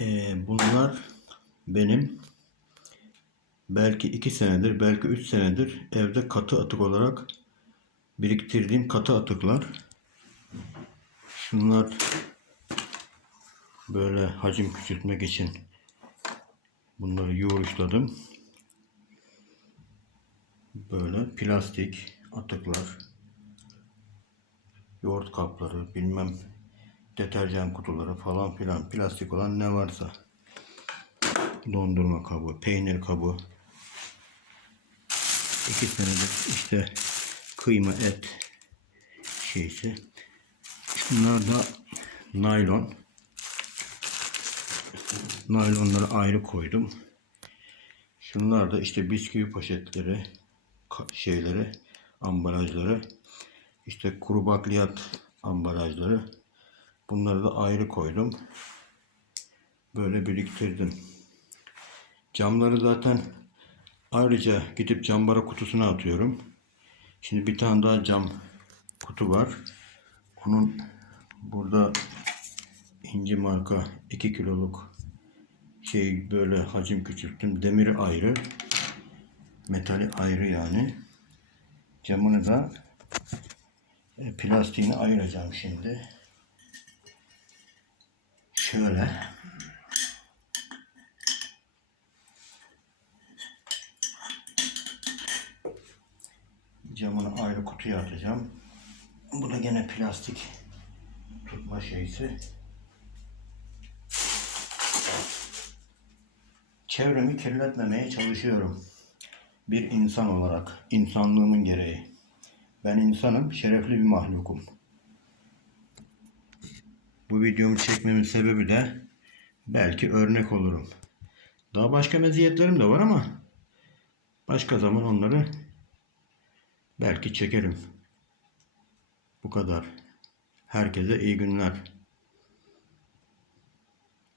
Ee, bunlar benim belki iki senedir, belki üç senedir evde katı atık olarak biriktirdiğim katı atıklar. Şunlar böyle hacim küçültmek için bunları yoğuruşladım. Böyle plastik atıklar, yoğurt kapları, bilmem deterjan kutuları falan filan plastik olan ne varsa. Dondurma kabı, peynir kabı. İki senedir işte kıyma et şeysi. Şunlar da naylon. Naylonları ayrı koydum. Şunlar da işte bisküvi poşetleri şeyleri ambalajları. İşte kuru bakliyat ambalajları bunları da ayrı koydum. Böyle biriktirdim. Camları zaten ayrıca gidip cambara kutusuna atıyorum. Şimdi bir tane daha cam kutu var. Onun burada inci marka 2 kiloluk şey böyle hacim küçülttüm. Demiri ayrı metali ayrı yani. Camını da e, plastiğini ayıracağım şimdi şöyle. Camını ayrı kutuya atacağım. Bu da gene plastik tutma şeysi. Çevremi kirletmemeye çalışıyorum. Bir insan olarak insanlığımın gereği. Ben insanım şerefli bir mahlukum bu videomu çekmemin sebebi de belki örnek olurum. Daha başka meziyetlerim de var ama başka zaman onları belki çekerim. Bu kadar. Herkese iyi günler.